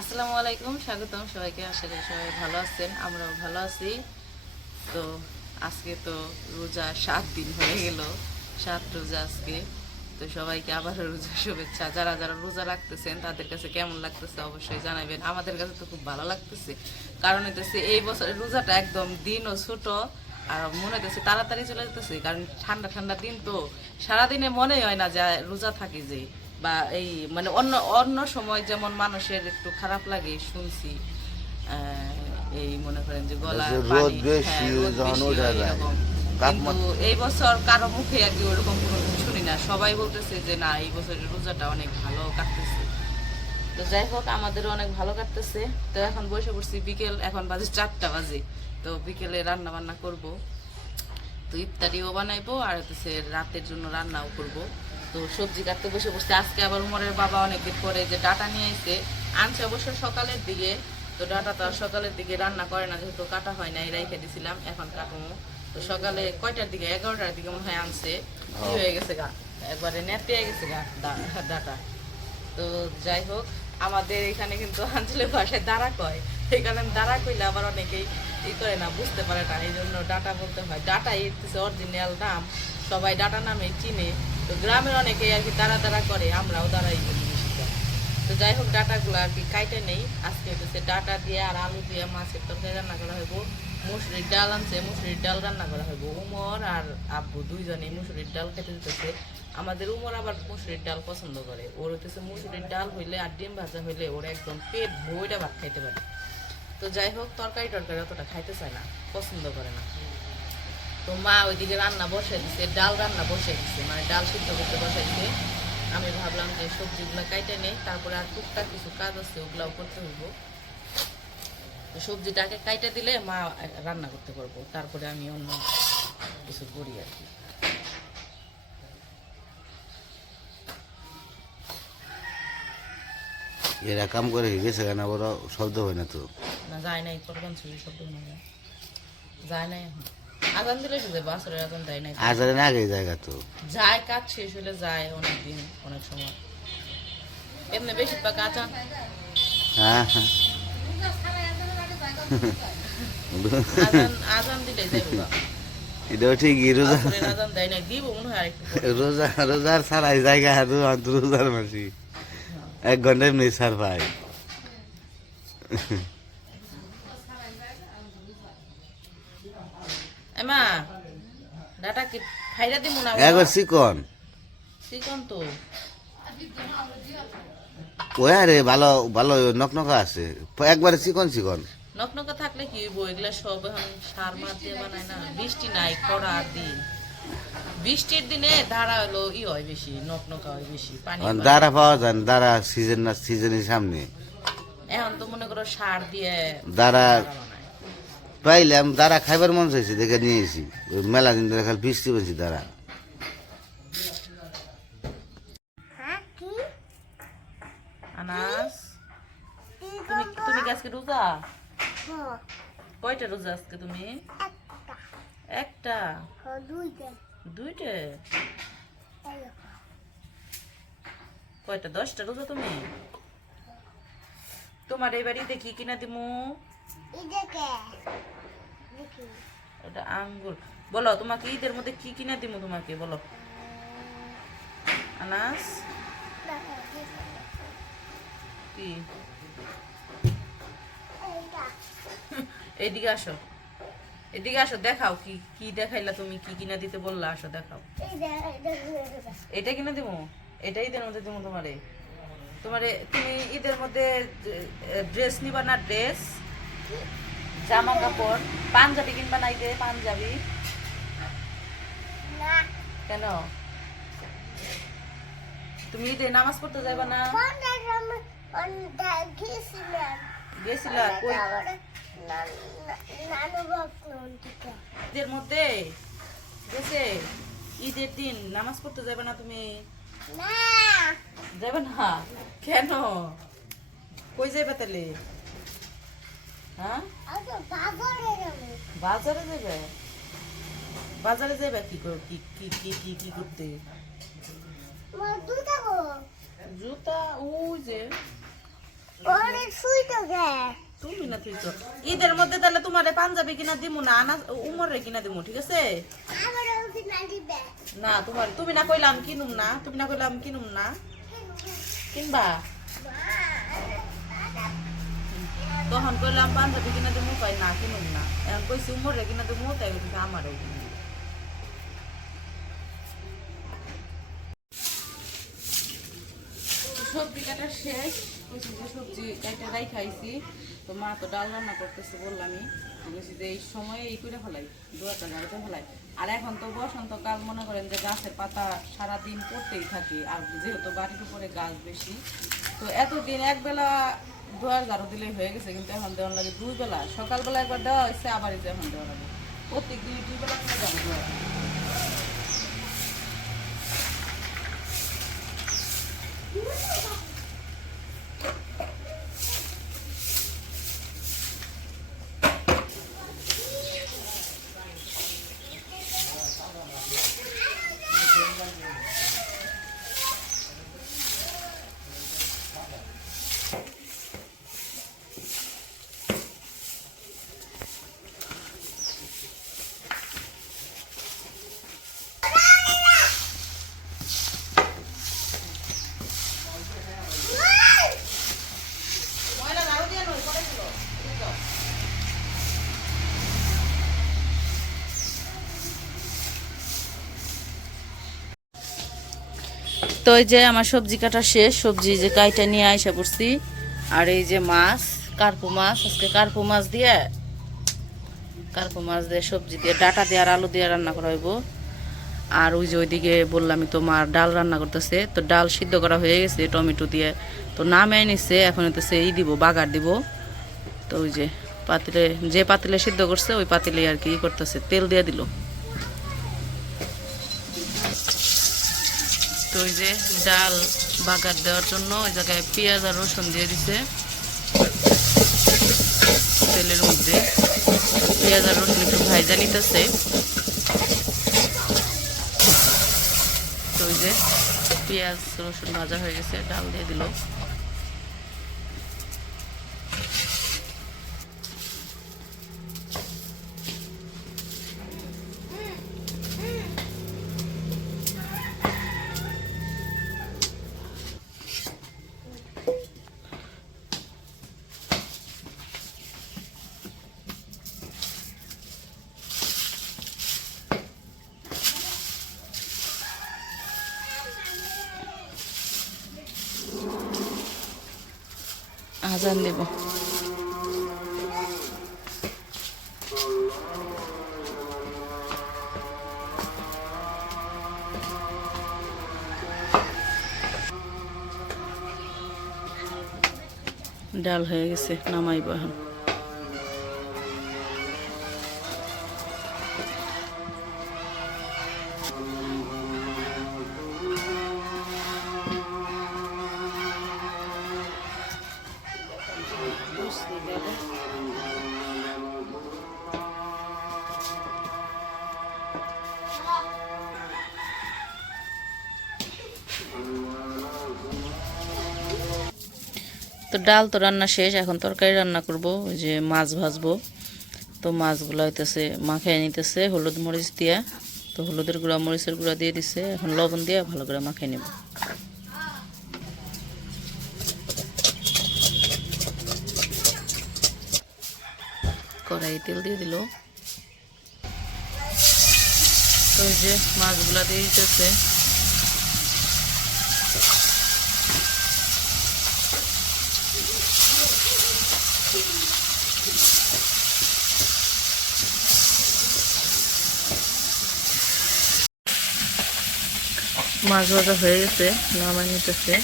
আসসালামু আলাইকুম, স্বাগতম সবাইকে। আশা করি সবাই ভালো আছেন, আমরাও ভালো আছি। তো আজকে তো রোজা 7 দিন হয়ে গেল, 7 রোজা আজকে। তো সবাইকে আবারও রোজা শুভেচ্ছা। যারা যারা রোজা রাখতেছেন তাদের কাছে কেমন লাগতেছে অবশ্যই জানাবেন। আমাদের কাছে তো খুব ভালো লাগতেছে, কারণ হইতেছে এই বছরের রোজাটা একদম দিনও ছোট, আর মনে হইতেছে তাড়াতাড়ি চলে যেতেছে। কারণ ঠান্ডা ঠান্ডা দিন তো, সারাদিনে মনে হয় না যে রোজা থাকি যে, বা এই মানে অন্য অন্য সময় যেমন মানুষের একটু খারাপ লাগে শুনছি, এই মনে করেন যে গলা রোদ পানি, বেশি রোদ যখন বেশি ওঠা হয় যায় এরকম। কিন্তু তাপমাত্রা এই বছর কারো মুখে আর কি ওরকম কোনো কিছু শুনি না, সবাই বলতেছে যে না এই বছরের রোজাটা অনেক ভালো কাটতেছে। তো যাই হোক, আমাদেরও অনেক ভালো কাটতেছে। তো এখন বসে পড়ছি, বিকেল এখন বাজে 4টা বাজে। তো বিকেলে রান্না বান্না করব, তো ইফতারিও বানাইবো আর হচ্ছে রাতের জন্য রান্নাও করব। তো সবজি কাটতে বসে বসে আজকে আবার উমরের বাবা অনেকদিন পরে যে ডাটা নিয়ে আনছে অবশ্য সকালের দিকে। তো ডাটা তো আর সকালের দিকে রান্না করে না, যেহেতু কাটা হয় না, রেখে দিছিলাম, এখন কাটবো। তো সকালে কয়টার দিকে, 11টার দিকে মনে হয় আনছে, কি হয়ে গেছে গা, একবারে নেতিয়ে গেছে গা ডাটা। তো যাই হোক, আমাদের এখানে কিন্তু আঞ্চলিক ভাষায় দাঁড়া কয়, এখানে দাঁড়া কইলে আবার অনেকেই করে না, বুঝতে পারে না, এই জন্য ডাটা বলতে হয়। ডাটাই হচ্ছে অরিজিনাল নাম, সবাই ডাটা নামে চিনে। তো গ্রামের অনেকেই আর কি দাঁড়া দাঁড়া করে, আমরাও দাঁড়াই বলি বেশিরভাগ। তো যাই হোক, ডাটাগুলো আর কি কাইটে নেই। আজকে হচ্ছে ডাটা দিয়ে আর আলু দিয়ে মাছের তরকারি রান্না করা হইব। মুসুরির ডাল আনছে, মুসুরির ডাল রান্না করা হইব। উমর আর আব্বু দুইজনেই মুসুরির ডাল খেতে দিতেছে। আমাদের উমর আবার মুসুরির ডাল পছন্দ করে, ওর হইতেছে মুসুরির ডাল হইলে আর ডিম ভাজা হইলে ওর একদম পেট ভইরা ভাত খাইতে পারে। তো যাই হোক, তরকারি টরকারি অতটা খাইতে চায় না, পছন্দ করে না। তো মা ওইদিকে রান্না বসে দিছে, ডাল রান্না বসে দিছে, মানে ডাল সিদ্ধ করতে বসাইছে। আমি ভাবলাম যে সবজিগুলো কাইটে নেই, তারপরে আর টুকটাক কিছু কাজ আছে ওগুলাও করতে হইব। তো সবজিটাকে কাইটে দিলে মা রান্না করতে পারবো, তারপরে আমি অন্য কিছু করি আর কি। এরা কাম করে গেছে কেন ওরা শব্দ হয় না তো না যায় নাই, করবান ছবি শব্দ না যায় নাই এখন। আজান দিলে শুধু বাসরের আজান দেয় নাই, আজারের আগে জায়গা তো যায় কাজ শেষ হলে যায় অনেক দিন, অনেক সময়। এমনি বেশিরভাগ আজান হ্যাঁ হ্যাঁ আজান আজান দিলে যাইব গা। এটাও ঠিকই রোজা বাসরের আজান দেয় নাই, দিব মনে হয় আরেকটু পরে। রোজার ছাড়াই জায়গা হাতু রোজার মাসি 1 ঘন্টা এমনি ছাড় পাই এমা ডাটা কি খাইরা দিব না? একবার চিকন চিকন তো ওই আরে ভালো ভালো নকনকা আছে একবারে চিকন চিকন নকনকা থাকলে কি হইব, এগুলা সব এখন সার মার দিয়ে বানায় না। বৃষ্টি নাই, খরা দিন, বৃষ্টির দিনে দাঁড়া হলো হয় বেশি, নকনকা হয় বেশি, পানি পানি। দাঁড়া পাওয়া যায় না দাঁড়া সিজন না সিজনের সামনে এখন তো মনে করো সার দিয়ে দাঁড়া বানায়। পাইলাম দাঁড়া খাইবার মন চাইছে দেখে নিয়েছি মেলা দিন ধরে খালি বৃষ্টি পেয়েছি দাঁড়া আনাস, তুমি তুমি কি আজকে রোজা? কয়টা রোজা আজকে তুমি? একটা? দুইটা? কয়টা, 10টা রোজা তুমি? তোমার এই বাড়িতে কি কিনা দিমু? ওটা আঙ্গুর। বলো, তোমাকে ঈদের মধ্যে কি কিনা দিমু, তোমাকে বলো আনাস। কি? এইদিকে আসো, এদিকে আসো, দেখাও কি কি দেখাইলা তুমি, কি কিনা দিতে বললা, আসো দেখাও। এটা কিনা দিমু? এটা ঈদের মধ্যে দিমু তোমারে। তোমারে তুমি ঈদের মধ্যে ড্রেস নিবা না? ড্রেস, জামা কাপড়, পাঞ্জাবি কিনবা না ঈদে? পাঞ্জাবি কেন? তুমি ঈদে নামাজ পড়তে যাইবা না? গেছিলা কই? ঈদের মধ্যে গেছে, ঈদের দিন নামাজ পড়তে যাবে না তুমি? যাবে না কেন? কই যাইবা তাহলে? হ্যাঁ, বাজারে যাবে? বাজারে যাবে কি কি কি কি কি কি করতে? জুতা ওই যে তুমি না তুই তো ঈদের মধ্যে তাহলে তোমারে পাঞ্জাবি কিনা দিমু না আনা উমরে কিনা দিমু ঠিক আছে না তোমার তুমি না কইলাম কিনুম না তুমি না কইলাম কিনুম না কিনবা তখন কইলাম পাঞ্জাবি কিনা দিমু কই না কিনুম না এখন কইছি উমরে কিনা দিমু তাই কইছি আমারও কিনা দিমু। সবজি কাটা শেষ কইছি যে সবজি কাটা রাই খাইছি তো মা তো ডাল রান্না করতেছে বললামই বলছি যে এই সময় এই করে ফেলাই দুয়াটা গাড়িতে ফেলাই আর এখন তো বসন্তকাল মনে করেন যে গাছের পাতা সারাদিন পড়তেই থাকে আর যেহেতু বাড়ির উপরে গাছ বেশি তো এতদিন একবেলা ধোয়ার ঝাড়ু দিলেই হয়ে গেছে কিন্তু এখন দেওয়ার লাগে 2 বেলা সকালবেলা একবার দেওয়া হয়েছে আবার এই যে এখন দেওয়া লাগে প্রত্যেক দিন 2 বেলা করে দেওয়া হয়। তো এই যে আমার সবজি কাটা শেষ সবজি যে কাইটা নিয়ে আইসা পড়ছি আর এই যে মাছ কার্পু মাছ আজকে কার্পু মাছ দিয়ে সবজি দিয়ে ডাটা দিয়ে আর আলু দিয়ে রান্না করা হইব আর ওই যে ওইদিকে বললামই তো মার ডাল রান্না করতেছে তো ডাল সিদ্ধ করা হয়ে গেছে টমেটো দিয়ে তো নামে নিচ্ছে এখন হইতেছে এই দিব বাগার দিব তো ওই যে পাতিলে যে পাতিলে সিদ্ধ করছে ওই পাতিলে আর কি করতেছে তেল দিয়ে দিল তো ওই যে ডাল বাগার দেওয়ার জন্য ওই জায়গায় পেঁয়াজ আর রসুন দিয়ে দিছে তেলের মধ্যে পেঁয়াজ আর রসুন একটু ভাজা নিতেছে তো ওই যে পেঁয়াজ রসুন ভাজা হয়ে গেছে ডাল দিয়ে দিল আজান দেব ডাল হয়ে গেছে নামাইব এখন তো ডাল তো রান্না শেষ এখন তরকারি রান্না করব ওই যে মাছ ভাজবো তো মাছগুলো হইতেছে মাখায় নিতেছে হলুদ মরিচ দিয়া তো হলুদের গুঁড়া মরিচের গুঁড়া দিয়ে দিছে এখন লবণ দিয়ে ভালো করে মাখায় নেব কড়াই তেল দিয়ে দিল তো ওই যে মাছগুলা দিয়ে দিতেছে মাছ ভাজা হয়ে গেছে নামাই নিতেছে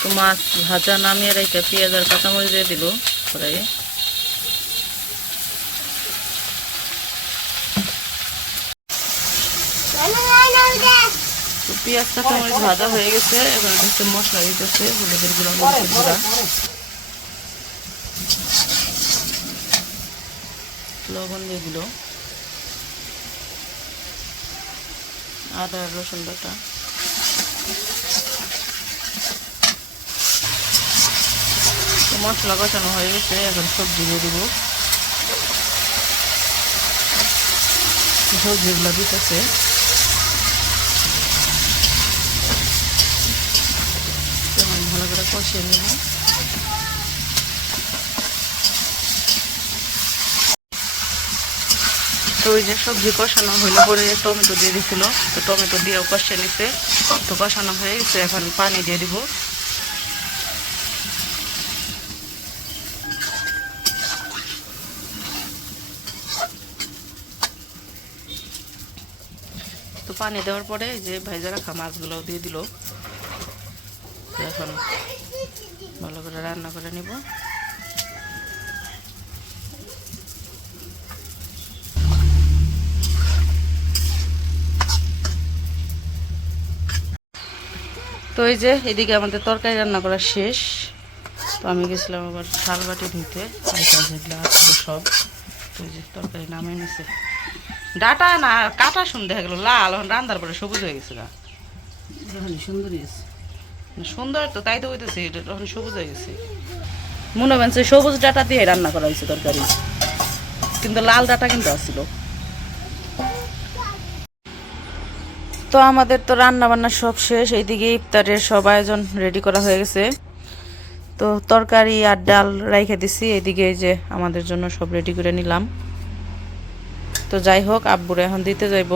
তো মাছ ভাজা নামিয়ে রেখে পেঁয়াজ আর কাঁচামরিচ দিয়ে দিল কড়াইয়ে পেঁয়াজ কাঁচামরিচ ভাজা হয়ে গেছে এবার হচ্ছে মশলা দিতেছে হলুদের গুঁড়া মরিচের গুঁড়া লবণ দিয়ে দিল, আদা রসুন বাটা, মশলা কষানো হয়ে গেছে। এখন সবজি দিয়ে দিব, সবজিগুলো দিতেছে। এখন ভালো করে কষিয়ে নিব। তো ওই যে সবজি কষানো হইলে পরে টমেটো দিয়ে দিছিল, তো টমেটো দিয়েও কষিয়ে নিছে। তো কষানো হয়ে গেছে, এখন পানি দিয়ে দিব। তো পানি দেওয়ার পরে এই যে ভাজা রাখা মাছগুলোও দিয়ে দিল। তো এখন ভালো করে রান্না করে নিব। তো এই যে এদিকে আমাদের তরকারি রান্না করা শেষ। তো আমি গেছিলাম আবার শাল বাটি ধুইতে, যেগুলো আসলো সব। তো এই যে তরকারি নামিয়ে নিছে, ডাটা না কাটা শুন দেখা গেল লাল, এখন রান্নার পরে সবুজ হয়ে গেছে। গা সুন্দরই আছে, সুন্দর তো, তাই তো হইতেছে, তখন সবুজ হয়ে গেছে। মনে হচ্ছে সবুজ ডাটা দিয়ে রান্না করা হয়েছে তরকারি, কিন্তু লাল ডাটা কিন্তু আসছিল। তো আমাদের তো রান্না বান্না সব শেষ। এইদিকে ইফতারের সব আয়োজন রেডি করা হয়ে গেছে। তো তরকারি আর ডাল রাইখে দিছি, এইদিকে এই যে আমাদের জন্য সব রেডি করে নিলাম। তো যাই হোক, আব্বুরে এখন দিতে যাইব।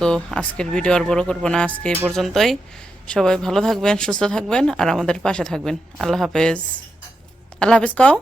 তো আজকের ভিডিও আর বড় করবো না, আজকে এই পর্যন্তই। সবাই ভালো থাকবেন, সুস্থ থাকবেন, আর আমাদের পাশে থাকবেন। আল্লাহ হাফেজ। আল্লাহ হাফেজ কও।